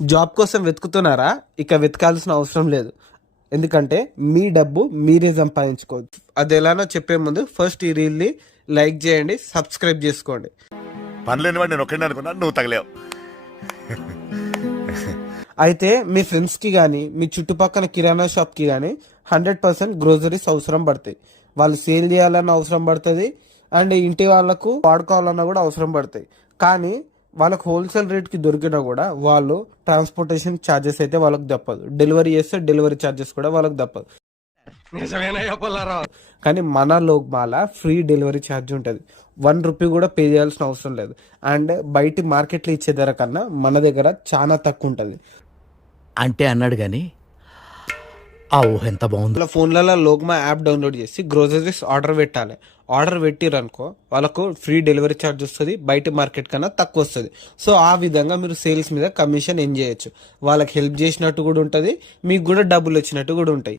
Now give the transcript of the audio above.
Job కోసం వెతుకుతున్నారా? ఇక వెతకాల్సిన అవసరం లేదు. ఎందుకంటే మీ డబ్బు మీరే సంపాదించుకోవచ్చు. అది ఎలానో చెప్పే ముందు ఫస్ట్ ఈ రీల్ని లైక్ చేయండి, సబ్స్క్రైబ్ చేసుకోండి. పనిలేని వాడు నేను ఒక్కడే అనుకున్నా, నువ్వు తగలేవు. అయితే మీ ఫ్రెండ్స్కి కానీ మీ చుట్టుపక్కల కిరాణా షాప్కి కానీ 100% గ్రోసరీస్ అవసరం పడతాయి. వాళ్ళు సేల్ చేయాలన్న అవసరం పడుతుంది, అండ్ ఇంటి వాళ్ళకు వాడుకోవాలన్నా కూడా అవసరం పడతాయి. కానీ వాళ్ళకు హోల్సేల్ రేట్కి దొరికినా కూడా వాళ్ళు ట్రాన్స్పోర్టేషన్ ఛార్జెస్ అయితే వాళ్ళకి తప్పదు, డెలివరీ చేస్తే డెలివరీ ఛార్జెస్ కూడా వాళ్ళకి తప్పదు. కానీ మన లోక్మాల ఫ్రీ డెలివరీ ఛార్జ్ ఉంటుంది. 1 రూపీ కూడా పే చేయాల్సిన అవసరం లేదు. అండ్ బయట మార్కెట్లో ఇచ్చే ధర కన్నా మన దగ్గర చాలా తక్కువ ఉంటుంది. అంటే అన్నాడు గాని ఆ ఊహ ఎంత బాగుంది. వాళ్ళ ఫోన్లలో లోక్మా యాప్ డౌన్లోడ్ చేసి గ్రోసరీస్ ఆర్డర్ పెట్టాలి. ఆర్డర్ పెట్టిరనుకో వాళ్ళకు ఫ్రీ డెలివరీ ఛార్జ్ వస్తుంది, బయట మార్కెట్ కన్నా తక్కువ వస్తుంది. సో ఆ విధంగా మీరు సేల్స్ మీద కమిషన్ ఏం చేయొచ్చు. వాళ్ళకి హెల్ప్ చేసినట్టు కూడా ఉంటుంది, మీకు కూడా డబ్బులు వచ్చినట్టు కూడా ఉంటాయి.